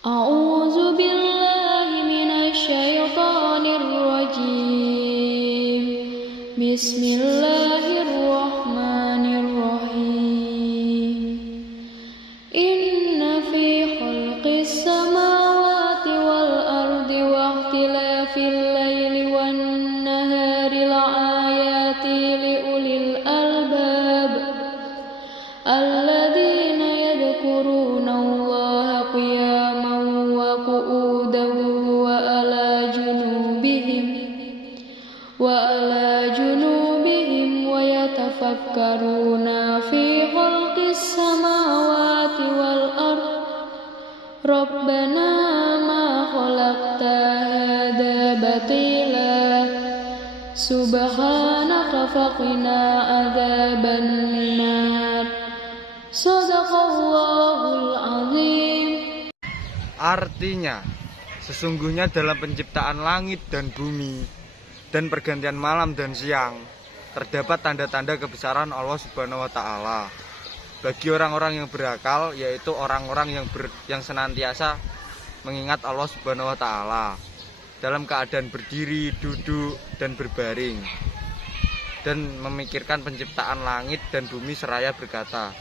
A'udzu billahi minasy syaithanir rajim. Bismillahirrahmanirrahim. Inna fi khalqis samawati wal ardi wa ikhtilafil laili wan nahari la'ayati liulil albab alladzina yadhkuruna Allaha qiyaman wa qu'udan wa ala junubihim wa yatafakkaruna fi khalqis samawati wal ard Rabbana ma khalaqta hadza batila subhanaka faqina adzabannar. Shadaqallahul azim. Artinya, sesungguhnya dalam penciptaan langit dan bumi dan pergantian malam dan siang terdapat tanda-tanda kebesaran Allah Subhanahu wa taala bagi orang-orang yang berakal, yaitu orang-orang yang senantiasa mengingat Allah Subhanahu wa taala dalam keadaan berdiri, duduk, dan berbaring, dan memikirkan penciptaan langit dan bumi seraya berkata,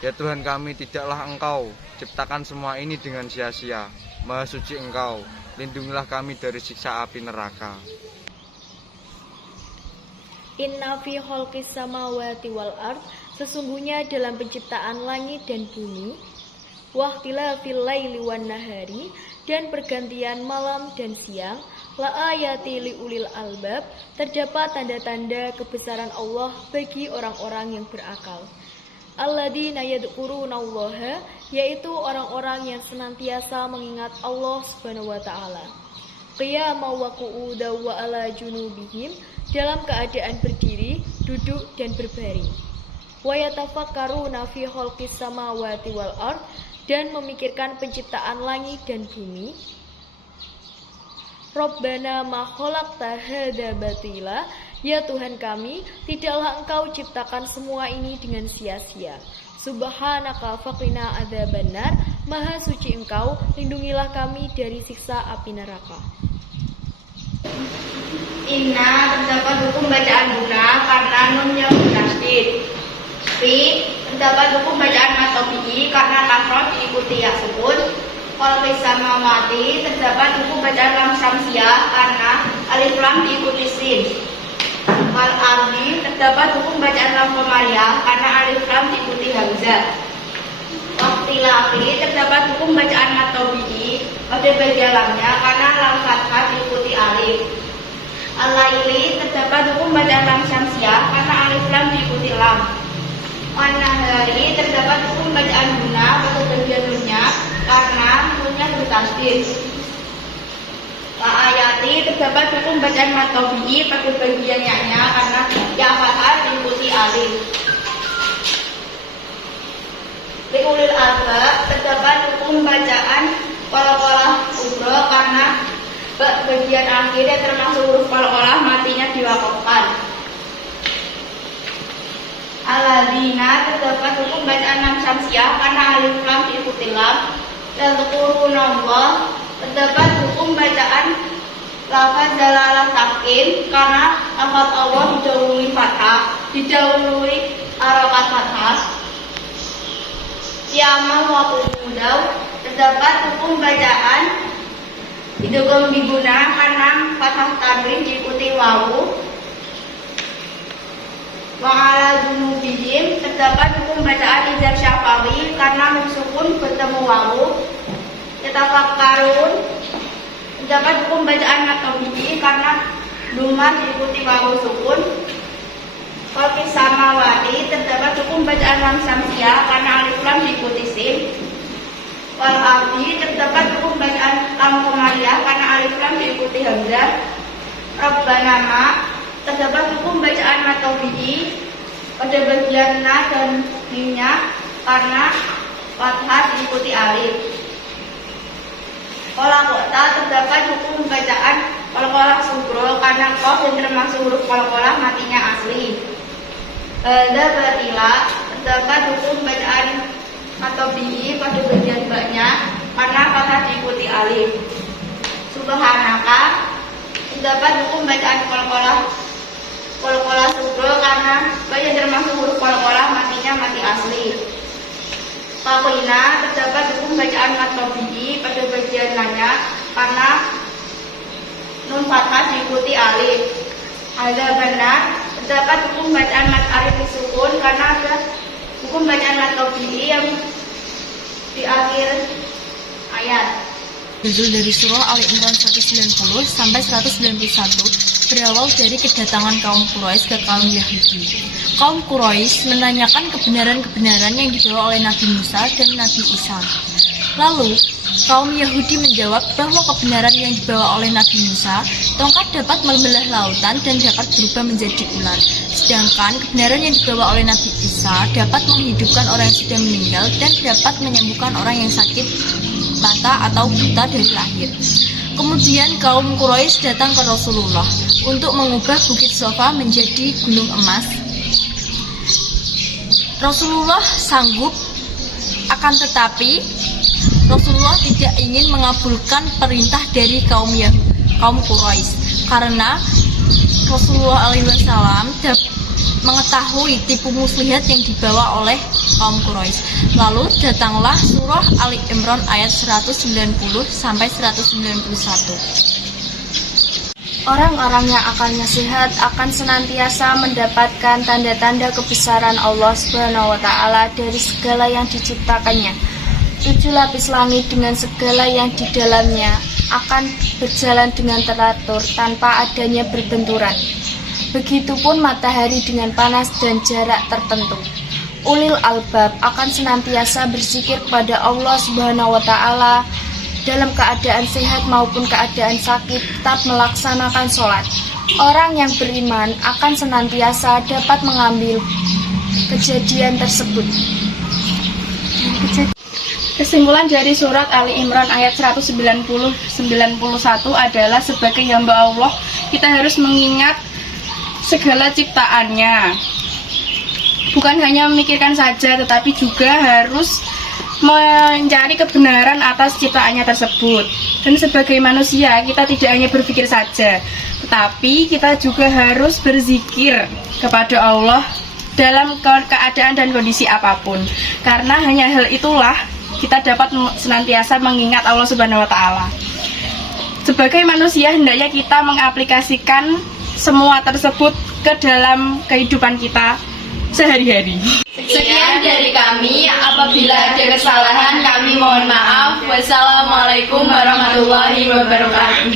"Ya Tuhan kami, tidaklah Engkau ciptakan semua ini dengan sia-sia. Maha suci Engkau, lindungilah kami dari siksa api neraka." Inna fi khalqis samawati wal ard, sesungguhnya dalam penciptaan langit dan bumi, waqtilafil laili wan nahari, dan pergantian malam dan siang, la ayati liulil albab, terdapat tanda-tanda kebesaran Allah bagi orang-orang yang berakal. Alladzina yadhkuruna Allaha, yaitu orang-orang yang senantiasa mengingat Allah Subhanahu wa taala. Qiyaman wa qu'udan wa ala junubihim, dalam keadaan berdiri, duduk, dan berbaring. Wa yatafakkaruna fi khalqis samawati wal ard, dan memikirkan penciptaan langit dan bumi. Rabbana ma khalaqta hadza batila, ya Tuhan kami, tidaklah Engkau ciptakan semua ini dengan sia-sia. Subhanaka faqina adzabannar, maha suci Engkau, lindungilah kami dari siksa api neraka. Inna, terdapat hukum bacaan guna karena nunnya munasbit. Fi, terdapat hukum bacaan matobi'i karena kasroh diikuti ya sukun. Khalqis samawati, terdapat hukum bacaan lam syamsiyah karena alif lam diikuti sin. Wal ardi, terdapat hukum bacaan lam qamariyah karena alif lam diikuti hamzah. Waqtilafi, terdapat hukum bacaan matobi'i pada bagian lamnya karena lam fathah diikuti alif. Al-laili, terdapat hukum bacaan lam syamsiyah karena alif lam diikuti lam. Wan-nahari, terdapat hukum bacaan guna pada bagian nunnya karena nunnya bertasdid. Ayati, terdapat hukum bacaan matobi'i pada bagian ya-nya karena ya fathah diikuti alif. Liulil albab, terdapat hukum bacaan qala-qala kubra karena bagian akhir yang termasuk huruf qala-qala matinya diwakafkan. Alladzina, terdapat hukum bacaan lam syamsiyah karena alif lam diikuti lam. Yadhkurunallah, terdapat hukum bacaan lafaz dalalah takin karena lafaz Allah didahului fathah, didahului harokat fathah. Qiyaman wa qu'udan, terdapat hukum bacaan idgham biguna karena fathah tanwin diikuti wawu. Wa ala junubihim, terdapat hukum bacaan idzar syafawi karena nun sukun bertemu wawu. Yatafakkarun, terdapat hukum bacaan matobi'i karena dhamma diikuti wawu sukun. Khalqis samawati, terdapat hukum bacaan lam syamsiyah karena alif lam diikuti sin. Wal ardi, terdapat hukum bacaan lam qamariyah karena alif lam diikuti hamzah. Rabbana ma, terdapat hukum bacaan matobi'i pada bagian na dan mimnya karena fathah diikuti alif. Qala-qala, terdapat hukum bacaan qala-qala sugro karena qaf yang termasuk huruf qala-qala matinya asli. Hadza batila, terdapat hukum bacaan atau bihi pada bagian baknya karena alif. Subhanaka terdapat hukum bacaan kol-kolah sugro karena baca termasuk huruf kol-kolah matinya mati asli. Fakoina terdapat hukum bacaan mat tabi'i pada bagian nanya karena nun fathah diikuti alif. Ada benar terdapat hukum bacaan mat alif disukun karena ada hukum bacaan mat tabi'i yang di akhir ayat. Nuzul dari surah Ali Imran 190 sampai 191 berawal dari kedatangan kaum Quraisy ke kaum Yahudi. Kaum Quraisy menanyakan kebenaran-kebenaran yang dibawa oleh Nabi Musa dan Nabi Isa. Lalu, kaum Yahudi menjawab bahwa kebenaran yang dibawa oleh Nabi Musa, tongkat dapat membelah lautan dan dapat berubah menjadi ular. Sedangkan kebenaran yang dibawa oleh Nabi Isa dapat menghidupkan orang yang sudah meninggal dan dapat menyembuhkan orang yang sakit mata atau buta dari lahir. Kemudian kaum Quraisy datang ke Rasulullah untuk mengubah Bukit Sofa menjadi gunung emas. Rasulullah sanggup, akan tetapi Rasulullah tidak ingin mengabulkan perintah dari kaum Quraisy karena Rasulullah SAW mengetahui tipu muslihat yang dibawa oleh kaum Quraisy. Lalu datanglah surah Ali Imran ayat 190 sampai 191. Orang-orang yang akalnya sehat akan senantiasa mendapatkan tanda-tanda kebesaran Allah Subhanahu wa taala dari segala yang diciptakannya. 7 lapis langit dengan segala yang di dalamnya akan berjalan dengan teratur tanpa adanya berbenturan. Begitupun matahari dengan panas dan jarak tertentu. Ulil albab akan senantiasa berzikir kepada Allah Subhanahu wa taala dalam keadaan sehat maupun keadaan sakit, tetap melaksanakan sholat. Orang yang beriman akan senantiasa dapat mengambil kejadian tersebut. Kesimpulan dari surat Ali Imran ayat 190-91 adalah sebagai hamba Allah, kita harus mengingat segala ciptaannya. Bukan hanya memikirkan saja, tetapi juga harus mencari kebenaran atas ciptaannya tersebut. Dan sebagai manusia, kita tidak hanya berpikir saja, tetapi kita juga harus berzikir kepada Allah dalam keadaan dan kondisi apapun. Karena hanya hal itulah kita dapat senantiasa mengingat Allah Subhanahu wa taala. Sebagai manusia, hendaknya kita mengaplikasikan semua tersebut ke dalam kehidupan kita sehari-hari. Sekian dari kami, apabila ada kesalahan kami mohon maaf. Wassalamualaikum warahmatullahi wabarakatuh.